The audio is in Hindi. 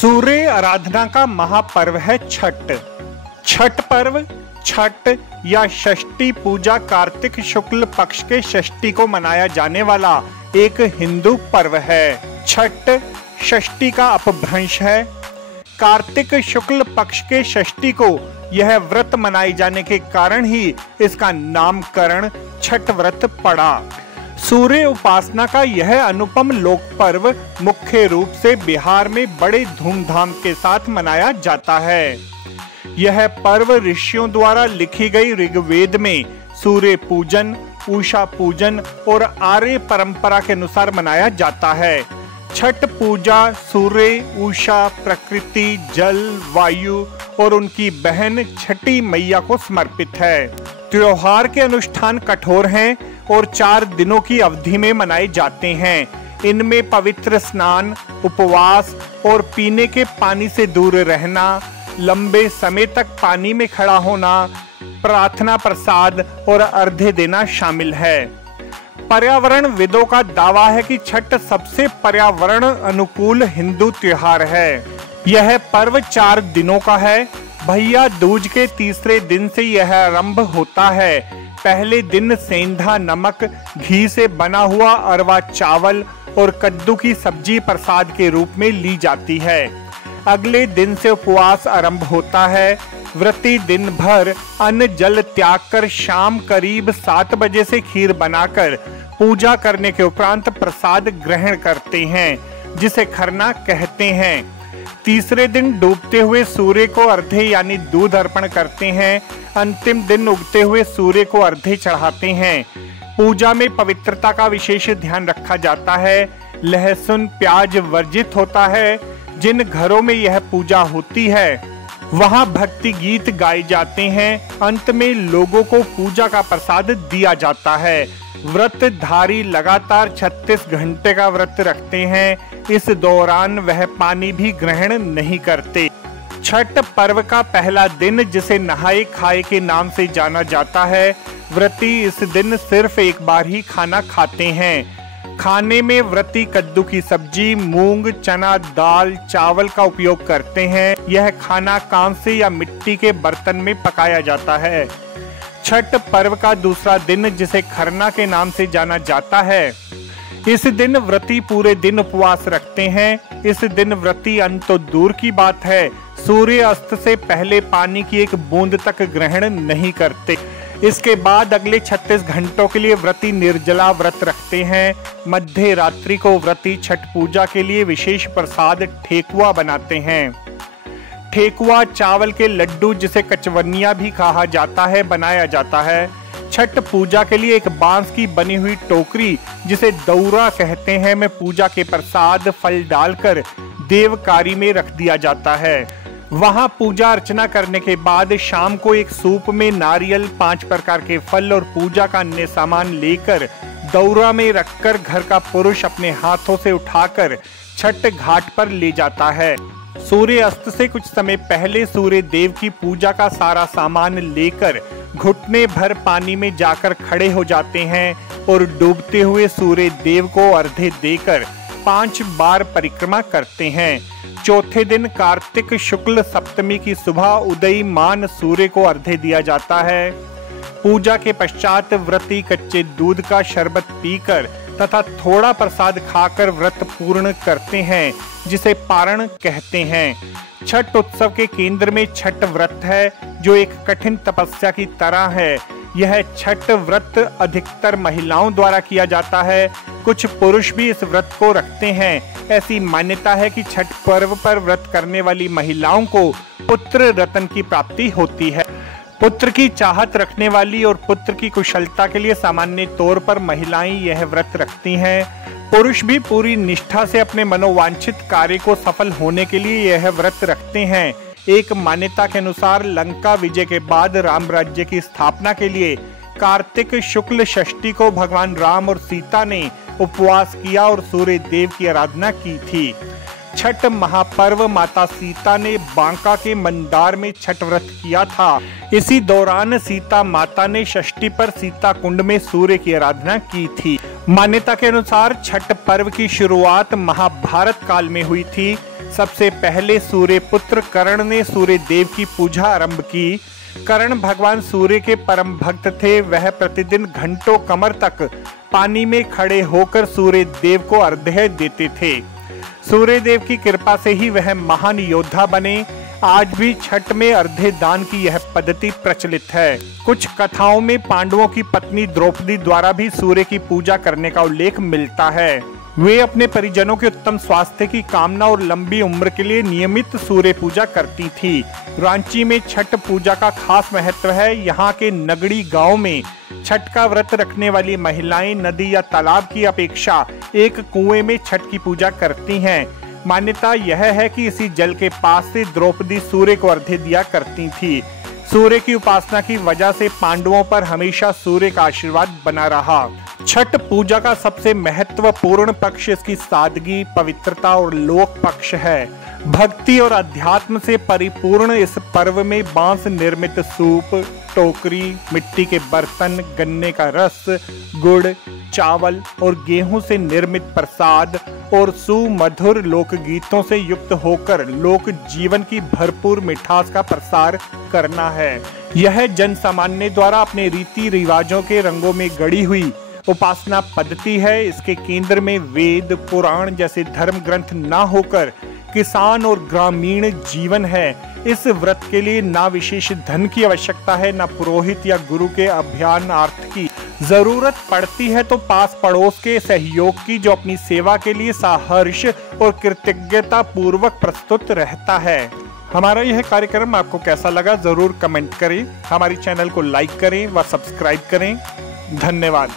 सूर्य आराधना का महापर्व है छठ। छठ पर्व, छठ या षष्ठी पूजा कार्तिक शुक्ल पक्ष के षष्ठी को मनाया जाने वाला एक हिंदू पर्व है। छठ षष्ठी का अपभ्रंश है। कार्तिक शुक्ल पक्ष के षष्ठी को यह व्रत मनाए जाने के कारण ही इसका नामकरण छठ व्रत पड़ा। सूर्य उपासना का यह अनुपम लोक पर्व मुख्य रूप से बिहार में बड़े धूमधाम के साथ मनाया जाता है। यह पर्व ऋषियों द्वारा लिखी गई ऋग्वेद में सूर्य पूजन, उषा पूजन और आर्य परंपरा के अनुसार मनाया जाता है। छठ पूजा सूर्य, उषा, प्रकृति, जल, वायु और उनकी बहन छठी मैया को समर्पित है। त्योहार के अनुष्ठान कठोर हैं और 4 दिनों की अवधि में मनाए जाते हैं। इनमें पवित्र स्नान, उपवास और पीने के पानी से दूर रहना, लंबे समय तक पानी में खड़ा होना, प्रार्थना, प्रसाद और अर्घ्य देना शामिल है। पर्यावरण विदों का दावा है कि छठ सबसे पर्यावरण अनुकूल हिंदू त्योहार है। यह पर्व 4 दिनों का है। भैया दूज के तीसरे दिन से यह आरंभ होता है। पहले दिन सेंधा नमक, घी से बना हुआ अरवा चावल और कद्दू की सब्जी प्रसाद के रूप में ली जाती है। अगले दिन से उपवास आरंभ होता है। व्रती दिन भर अन्न जल त्याग कर शाम करीब 7 बजे से खीर बनाकर पूजा करने के उपरांत प्रसाद ग्रहण करते हैं, जिसे खरना कहते हैं। तीसरे दिन डूबते हुए सूर्य को अर्घ्य यानी दूध अर्पण करते हैं। अंतिम दिन उगते हुए सूर्य को अर्घ्य चढ़ाते हैं। पूजा में पवित्रता का विशेष ध्यान रखा जाता है। लहसुन प्याज वर्जित होता है। जिन घरों में यह पूजा होती है वहां भक्ति गीत गाए जाते हैं। अंत में लोगों को पूजा का प्रसाद दिया जाता है। व्रतधारी लगातार 36 घंटे का व्रत रखते हैं। इस दौरान वह पानी भी ग्रहण नहीं करते। छठ पर्व का पहला दिन, जिसे नहाए खाए के नाम से जाना जाता है, व्रती इस दिन सिर्फ एक बार ही खाना खाते हैं। खाने में व्रती कद्दू की सब्जी, मूंग, चना, दाल, चावल का उपयोग करते हैं। यह खाना कांसे या मिट्टी के बर्तन में पकाया जाता है। छठ पर्व का दूसरा दिन, जिसे खरना के नाम से जाना जाता है, इस दिन व्रती पूरे दिन उपवास रखते हैं। इस दिन व्रती अन्न तो दूर की बात है, सूर्य अस्त से पहले पानी की एक बूंद तक ग्रहण नहीं करते। इसके बाद अगले 36 घंटों के लिए व्रती निर्जला व्रत रखते हैं। मध्य रात्रि को व्रती छठ पूजा के लिए विशेष प्रसाद ठेकुआ बनाते हैं। ठेकुआ चावल के लड्डू, जिसे कचवनिया भी कहा जाता है, बनाया जाता है। छठ पूजा के लिए एक बांस की बनी हुई टोकरी, जिसे दौरा कहते हैं, में पूजा के प्रसाद फल डालकर देवकारी में रख दिया जाता है। वहां पूजा अर्चना करने के बाद शाम को एक सूप में नारियल, 5 प्रकार के फल और पूजा का अन्य सामान लेकर दौरा में रखकर घर का पुरुष अपने हाथों से उठाकर छठ घाट पर ले जाता है। सूर्य अस्त से कुछ समय पहले सूर्य देव की पूजा का सारा सामान लेकर घुटने भर पानी में जाकर खड़े हो जाते हैं और डूबते हुए सूर्य देव को अर्घ्य देकर 5 बार परिक्रमा करते हैं। चौथे दिन कार्तिक शुक्ल सप्तमी की सुबह उदयमान सूर्य को अर्घ्य दिया जाता है। पूजा के पश्चात व्रती कच्चे दूध का शरबत पीकर तथा थोड़ा प्रसाद खाकर व्रत पूर्ण करते हैं, जिसे पारण कहते हैं। छठ उत्सव के केंद्र में छठ व्रत है, जो एक कठिन तपस्या की तरह है। यह छठ व्रत अधिकतर महिलाओं द्वारा किया जाता है। कुछ पुरुष भी इस व्रत को रखते हैं। ऐसी मान्यता है कि छठ पर्व पर व्रत करने वाली महिलाओं को पुत्र रत्न की प्राप्ति होती है। पुत्र की चाहत रखने वाली और पुत्र की कुशलता के लिए सामान्य तौर पर महिलाएं यह व्रत रखती हैं। पुरुष भी पूरी निष्ठा से अपने मनोवांछित कार्य को सफल होने के लिए यह व्रत रखते हैं। एक मान्यता के अनुसार लंका विजय के बाद राम राज्य की स्थापना के लिए कार्तिक शुक्ल षष्ठी को भगवान राम और सीता ने उपवास किया और सूर्य देव की आराधना की थी। छठ महापर्व माता सीता ने बांका के मंदार में छठ व्रत किया था। इसी दौरान सीता माता ने षष्ठी पर सीता कुंड में सूर्य की आराधना की थी। मान्यता के अनुसार छठ पर्व की शुरुआत महाभारत काल में हुई थी। सबसे पहले सूर्य पुत्र कर्ण ने सूर्य देव की पूजा आरंभ की। कर्ण भगवान सूर्य के परम भक्त थे। वह प्रतिदिन घंटों कमर तक पानी में खड़े होकर सूर्य देव को अर्घ्य देते थे। सूर्य देव की कृपा से ही वह महान योद्धा बने। आज भी छठ में अर्घ्य दान की यह पद्धति प्रचलित है। कुछ कथाओं में पांडवों की पत्नी द्रौपदी द्वारा भी सूर्य की पूजा करने का उल्लेख मिलता है। वे अपने परिजनों के उत्तम स्वास्थ्य की कामना और लंबी उम्र के लिए नियमित सूर्य पूजा करती थी। रांची में छठ पूजा का खास महत्व है। यहाँ के नगड़ी गांव में छठ का व्रत रखने वाली महिलाएं नदी या तालाब की अपेक्षा एक कुएं में छठ की पूजा करती हैं। मान्यता यह है कि इसी जल के पास से द्रौपदी सूर्य को अर्घ्य दिया करती थी। सूर्य की उपासना की वजह से पांडवों पर हमेशा सूर्य का आशीर्वाद बना रहा। छठ पूजा का सबसे महत्वपूर्ण पक्ष इसकी सादगी, पवित्रता और लोक पक्ष है। भक्ति और अध्यात्म से परिपूर्ण इस पर्व में बांस निर्मित सूप, टोकरी, मिट्टी के बर्तन, गन्ने का रस, गुड़, चावल और गेहूं से निर्मित प्रसाद और सुमधुर लोकगीतों से युक्त होकर लोक जीवन की भरपूर मिठास का प्रसार करना है। यह जन सामान्य द्वारा अपने रीति रिवाजों के रंगों में गढ़ी हुई उपासना पद्धति है। इसके केंद्र में वेद, पुराण जैसे धर्म ग्रंथ न होकर किसान और ग्रामीण जीवन है। इस व्रत के लिए ना विशेष धन की आवश्यकता है, ना पुरोहित या गुरु के अभियानार्थ की जरूरत पड़ती है, तो पास पड़ोस के सहयोग की, जो अपनी सेवा के लिए सहर्ष और कृतज्ञता पूर्वक प्रस्तुत रहता है। हमारा यह कार्यक्रम आपको कैसा लगा जरूर कमेंट करें। हमारे चैनल को लाइक करें व सब्सक्राइब करें। धन्यवाद।